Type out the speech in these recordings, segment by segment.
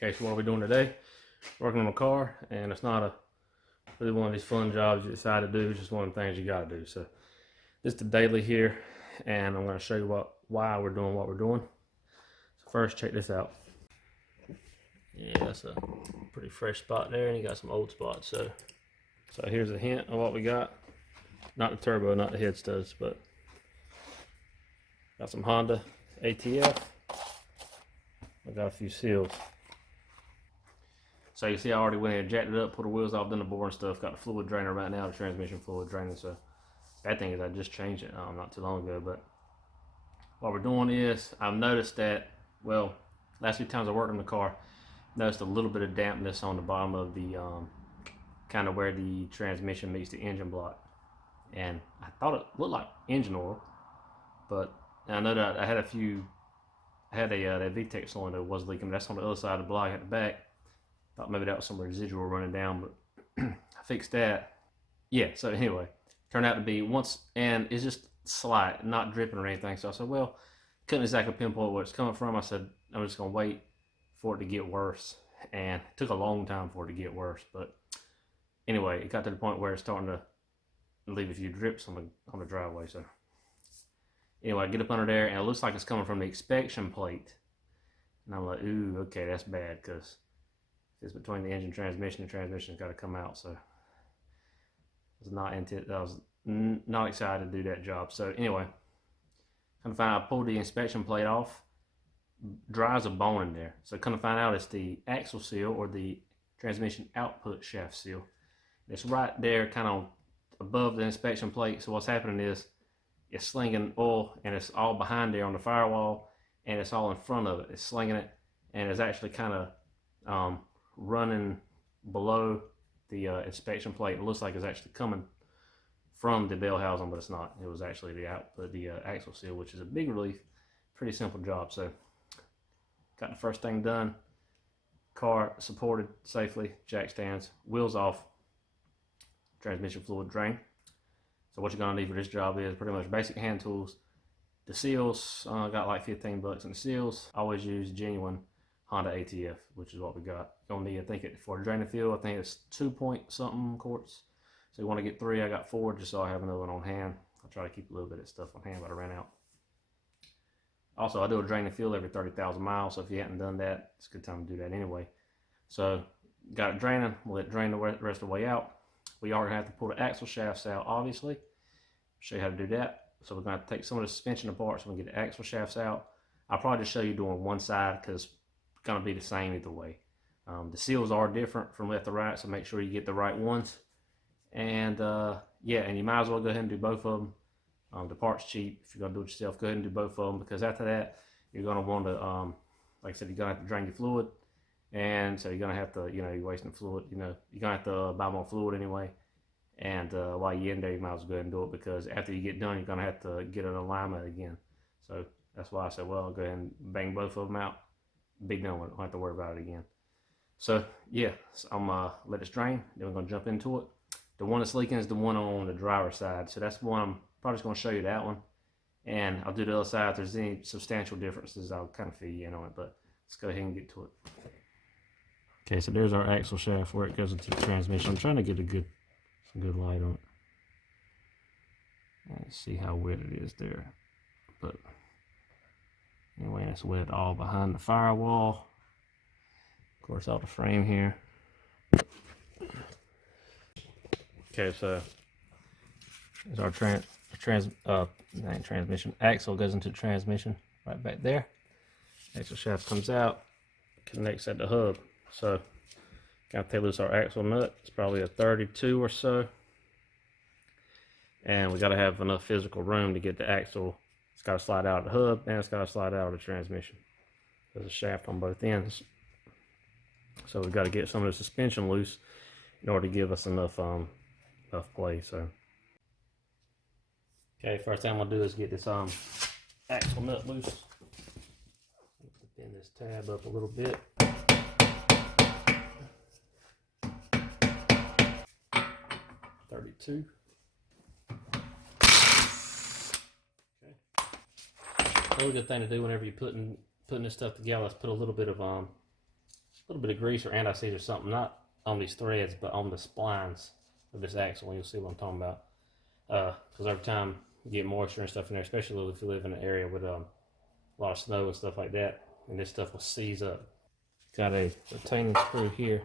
Okay, so what are we doing today? Working on a car, and it's not really one of these fun jobs you decide to do. It's just one of the things you got to do. So this is the daily here, and I'm going to show you why we're doing what we're doing. So first, check this out. Yeah, that's a pretty fresh spot there, and you got some old spots. So here's a hint of what we got. Not the turbo, not the head studs, but got some Honda ATF. I got a few seals. So you see I already went ahead and jacked it up, put the wheels off, done the bore and stuff, got the fluid drainer right now, the transmission fluid draining. So bad thing is I just changed it not too long ago. But what we're doing is, I've noticed that, well, last few times I worked on the car, noticed a little bit of dampness on the bottom of the kind of where the transmission meets the engine block. And I thought it looked like engine oil, but I know that I had a that VTEC cylinder was leaking. That's on the other side of the block at the back. Thought maybe that was some residual running down, but I fixed that. Yeah, so anyway, turned out to be and it's just slight, not dripping or anything. So I said, well, couldn't exactly pinpoint where it's coming from. I said, I'm just gonna wait for it to get worse. And it took a long time for it to get worse, but anyway, it got to the point where it's starting to leave a few drips on the driveway. So anyway, I get up under there, and it looks like it's coming from the inspection plate. And I'm like, ooh, okay, that's bad, because it's between the engine transmission. The transmission's got to come out. So I was not excited to do that job. So anyway, come to find out, I pulled the inspection plate off. Dry as a bone in there. So come to find out, it's the axle seal, or the transmission output shaft seal. It's right there, kind of above the inspection plate. So what's happening is it's slinging oil, and it's all behind there on the firewall, and it's all in front of it. It's slinging it, and it's actually kind of running below the inspection plate. It looks like it's actually coming from the bell housing, but it's not. It was actually the axle seal, which is a big relief. Pretty simple job. So got the first thing done. Car supported safely, jack stands, wheels off, transmission fluid drain. So what you're gonna need for this job is pretty much basic hand tools. The seals, got like 15 bucks in the seals. I always use genuine Honda ATF, which is what we got. Gonna need, I think, for drain and fill, I think it's 2 point something quarts. So you want to get 3, I got 4, just so I have another one on hand. I try to keep a little bit of stuff on hand, but I ran out. Also, I do a drain and fill every 30,000 miles, so if you hadn't done that, it's a good time to do that anyway. So got it draining, we'll let it drain the rest of the way out. We are gonna have to pull the axle shafts out, obviously. Show you how to do that. So we're gonna have to take some of the suspension apart so we can get the axle shafts out. I'll probably just show you doing one side, because it's gonna be the same either way. The seals are different from left to right, so make sure you get the right ones. And yeah, and you might as well go ahead and do both of them. The part's cheap. If you're gonna do it yourself, go ahead and do both of them, because after that, you're gonna want to, like I said, you're gonna have to drain your fluid. And so you're gonna have to, you're wasting fluid, you're gonna have to buy more fluid anyway. And while you're in there, you might as well go ahead and do it, because after you get done, you're gonna have to get an alignment again. So that's why I said, well, I'll go ahead and bang both of them out, be done with it, don't have to worry about it again. So yeah, so I'm let this drain, then we're gonna jump into it. The one that's leaking is the one on the driver's side, so that's the one. I'm probably just gonna show you that one, and I'll do the other side. If there's any substantial differences, I'll kind of fill you in on it, but let's go ahead and get to it. Okay, so there's our axle shaft where it goes into the transmission. I'm trying to get some good light on it. Let's see how wet it is there. But anyway, it's wet all behind the firewall. Of course, out the frame here. Okay, so there's our transmission. Axle goes into the transmission right back there. Axle shaft comes out, connects at the hub. So gotta take loose our axle nut. It's probably a 32 or so, and we gotta have enough physical room to get the axle. It's gotta slide out of the hub, and it's gotta slide out of the transmission. There's a shaft on both ends, so we've got to get some of the suspension loose in order to give us enough play. So okay, first thing I'm gonna do is get this axle nut loose. Bend this tab up a little bit. 32. Okay. Another good thing to do whenever you're putting this stuff together is put a little bit of little bit of grease or anti-seize or something, not on these threads, but on the splines of this axle, and you'll see what I'm talking about. Because every time you get moisture and stuff in there, especially if you live in an area with a lot of snow and stuff like that, and this stuff will seize up. Got a retaining screw here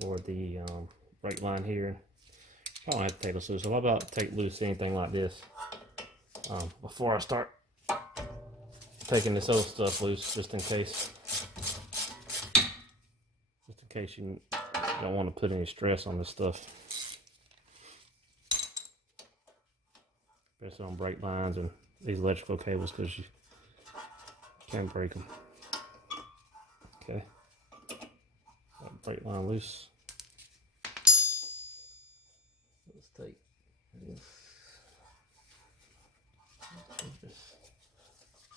for the brake line here. I don't have to take this loose. I'm about to take loose anything like this before I start taking this other stuff loose, just in case you don't want to put any stress on this stuff, especially on brake lines and these electrical cables, because you can break them. Okay, got brake line loose. Let's take this. Just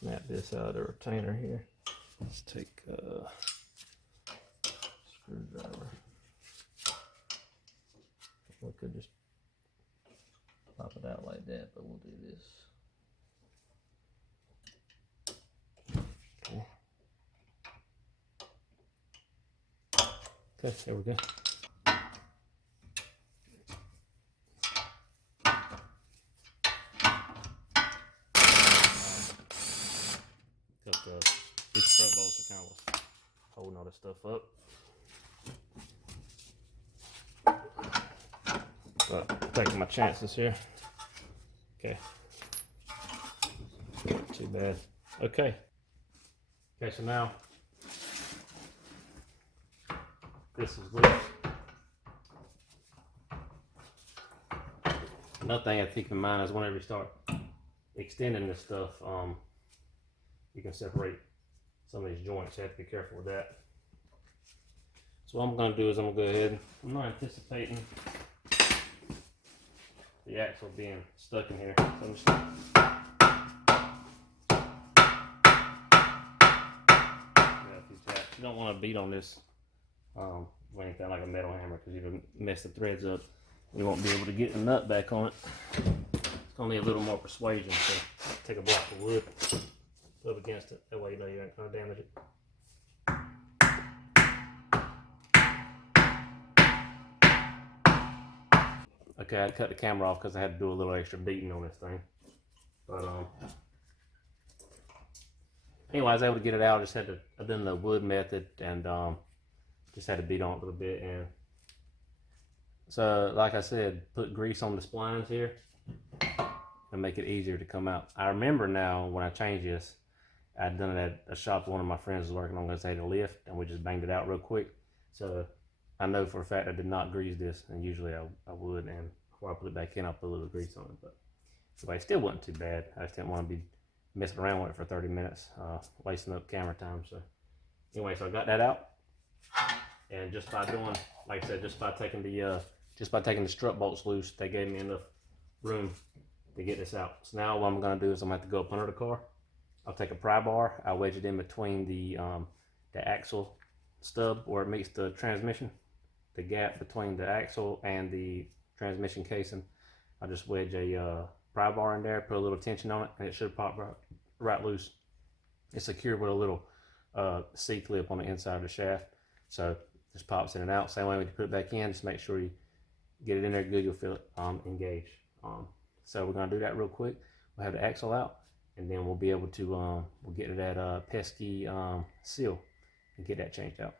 snap this out of the retainer here. Let's take a screwdriver. We could just pop it out like that, but we'll do this. Okay. Okay, there we go. These strut bolts are kind of holding all this stuff up. But taking my chances here. Okay. Not too bad. Okay. Okay, so now this is loose. Another thing I keep in mind is whenever you start extending this stuff, you can separate some of these joints. You have to be careful with that. So what I'm going to do is I'm going to go ahead. I'm not anticipating the axle being stuck in here. So I'm just you don't want to beat on this with anything like a metal hammer, because you'll mess the threads up. You won't be able to get the nut back on it. It's going to need a little more persuasion. So take a block of wood, put up against it. That way you know you aren't going to damage it. Okay, I cut the camera off because I had to do a little extra beating on this thing. But anyway, I was able to get it out. I done the wood method, and just had to beat on it a little bit. And so, like I said, put grease on the splines here and make it easier to come out. I remember now when I changed this, I'd done it at a shop one of my friends was working on, because they had a lift, and we just banged it out real quick. So I know for a fact I did not grease this, and usually I would, and before I put it back in, I'll put a little grease on it. But anyway, it still wasn't too bad. I just didn't want to be messing around with it for 30 minutes, wasting up camera time. So anyway, so I got that out, and just by doing, like I said, just by taking the strut bolts loose, they gave me enough room to get this out. So now what I'm going to do is I'm going to have to go up under the car. I'll take a pry bar, I'll wedge it in between the axle stub where it meets the transmission, the gap between the axle and the transmission casing. I'll just wedge a pry bar in there, put a little tension on it, and it should pop right loose. It's secured with a little C-clip on the inside of the shaft, so just pops in and out. Same way when you put it back in, just make sure you get it in there good, you'll feel it engage. So we're going to do that real quick. We'll have the axle out, and then we'll be able to we'll get to that pesky seal and get that changed out.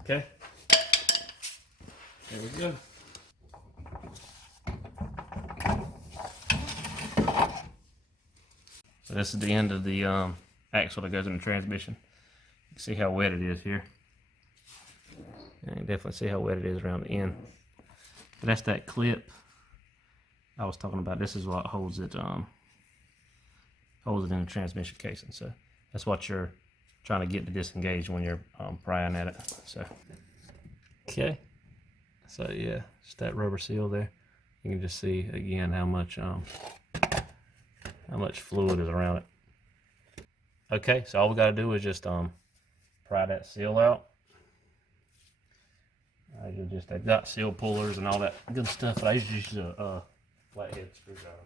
Okay, there we go. So this is the end of the axle that goes in the transmission. You can see how wet it is here. And you can definitely see how wet it is around the end. But that's that clip I was talking about. This is what holds it in the transmission casing. So that's what you're trying to get to disengage when you're prying at it. So okay, so yeah, just that rubber seal there. You can just see again how much fluid is around it. Okay, so all we got to do is just pry that seal out, I usually just, they've got seal pullers and all that good stuff, but I usually use a flathead screwdriver.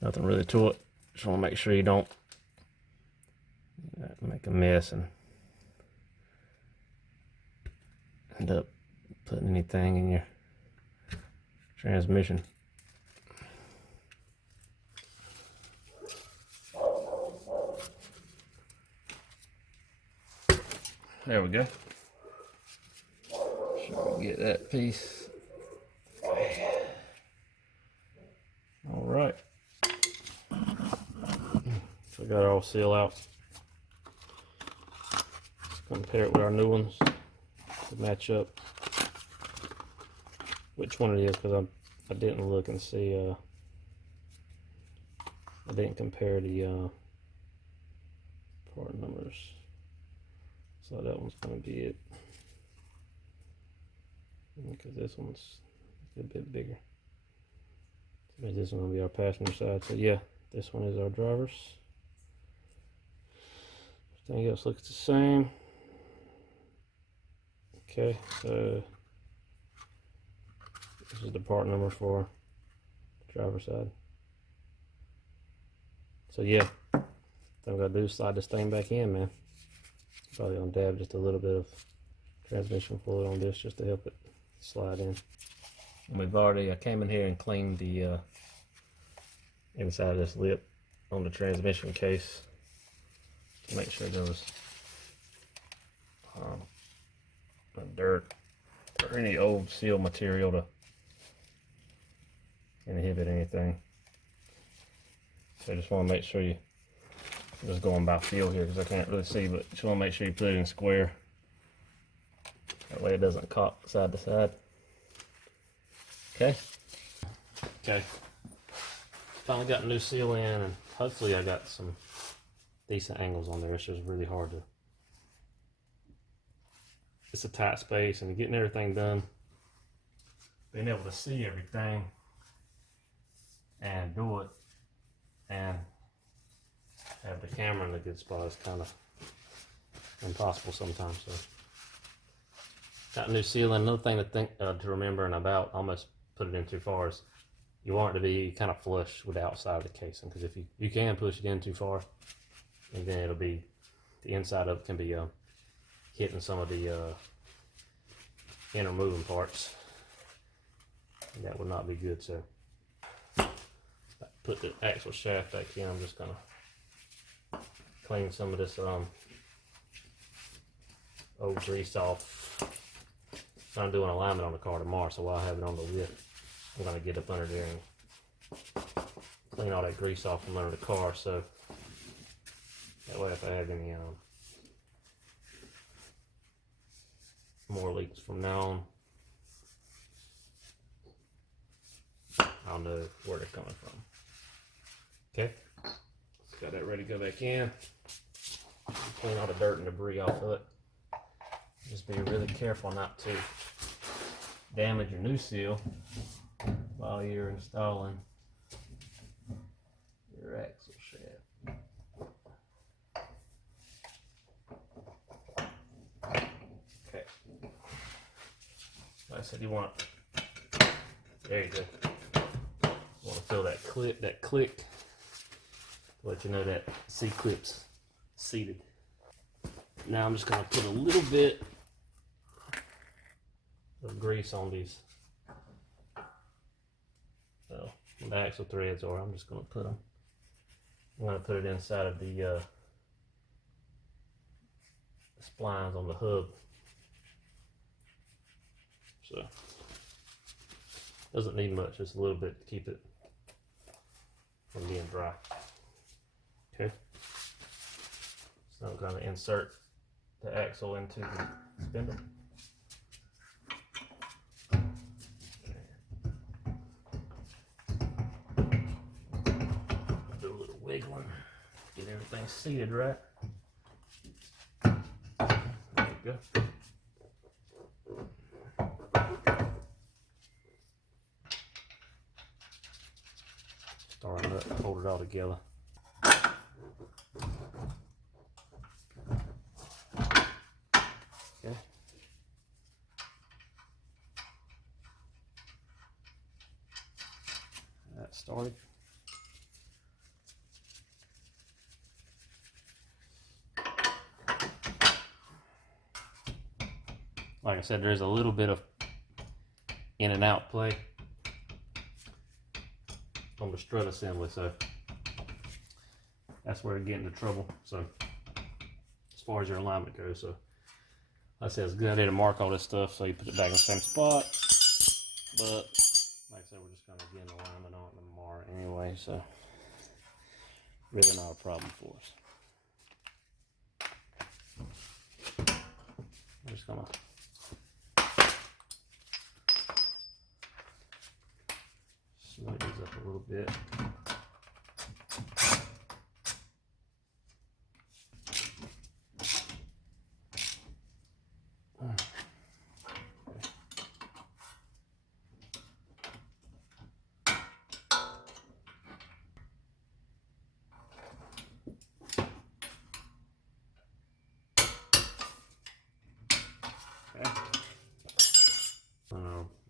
Nothing really to it. Just want to make sure you don't make a mess and end up putting anything in your transmission. There we go. Sure, we get that piece. All right. So we got it all sealed out. Let's compare it with our new ones to match up which one it is, because I didn't look and see. I didn't compare the part numbers. So that one's going to be it. Because this one's a bit bigger. So this one's going to be our passenger side. So yeah, this one is our driver's. Everything else looks the same. Okay, so this is the part number for the driver's side. So yeah, what I'm going to do is slide this thing back in, man. Probably gonna dab just a little bit of transmission fluid on this just to help it slide in. And we've already, I came in here and cleaned the inside of this lip on the transmission case to make sure there was no dirt or any old seal material to inhibit anything. So I just want to make sure you, I'm just going by feel here because I can't really see, but just want to make sure you put it in square. That way it doesn't cock side to side. Okay. Okay. Finally got a new seal in, and hopefully I got some decent angles on there. It's just really hard to. It's a tight space, and getting everything done, being able to see everything and do it, and have the camera in a good spot is kind of impossible sometimes. So got a new seal in. Another thing to think to remember, and about almost put it in too far, is you want it to be kind of flush with the outside of the casing, because if you can push it in too far, and then it'll be, the inside of it can be hitting some of the inner moving parts, and that would not be good. So put the axle shaft back in. I'm just gonna clean some of this old grease off. I'm doing alignment on the car tomorrow, so while I have it on the lift, I'm gonna get up under there and clean all that grease off from under the car, so that way if I have any more leaks from now on, I'll know where they're coming from. Okay, got that ready to go back in. Clean all the dirt and debris off of it. Just be really careful not to damage your new seal while you're installing your axle shaft. Okay. Like I said, you want, there you go. You want to feel that click, to let you know that C-clip's seated. Now I'm just going to put a little bit of grease on these. Well, the axle threads are. I'm just going to put them. I'm going to put it inside of the splines on the hub. So doesn't need much, just a little bit to keep it from being dry. Okay. So I'm going to insert the axle into the spindle. Do a little wiggling, get everything seated right. There you go. Starting up, hold it all together. started. Like I said, there's a little bit of in and out play on the strut assembly, so that's where you get into trouble. So as far as your alignment goes, so like I said, it's a good idea to mark all this stuff so you put it back in the same spot. But like I said, we're just gonna get an alignment on it tomorrow anyway, so really not a problem for us. I'm just gonna snug these up a little bit.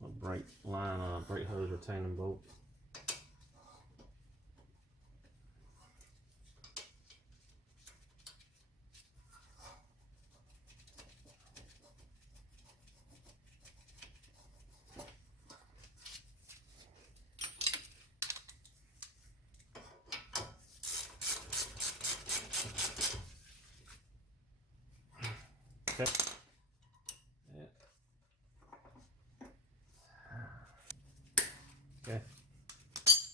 A brake line, brake hose retaining bolt. Okay. Okay.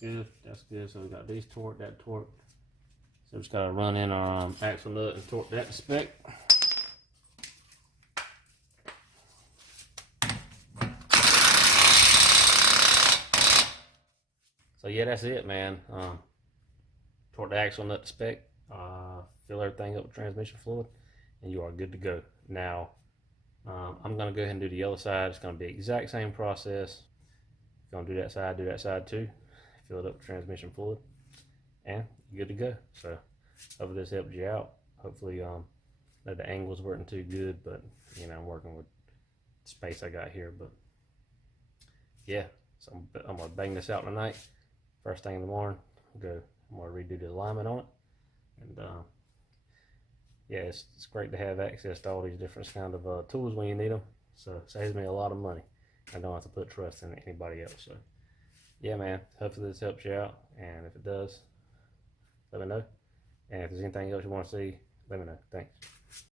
Good. That's good. So we got these torqued, that torqued. So just gotta run in our axle nut and torque that to spec. So yeah, that's it, man. Torque the axle nut to spec. Fill everything up with transmission fluid, and you are good to go. Now, I'm gonna go ahead and do the other side. It's gonna be the exact same process. Gonna do that side too. Fill it up with transmission fluid, and you're good to go. So hopefully this helped you out. Hopefully the angle's working too good, but you know, I'm working with the space I got here. But yeah, so I'm gonna bang this out tonight. First thing in the morning, I'm gonna redo the alignment on it, and yeah, it's great to have access to all these different kind of tools when you need them. So it saves me a lot of money. I don't have to put trust in anybody else. So yeah, man, hopefully this helps you out, and if it does, let me know. And if there's anything else you want to see, let me know. Thanks.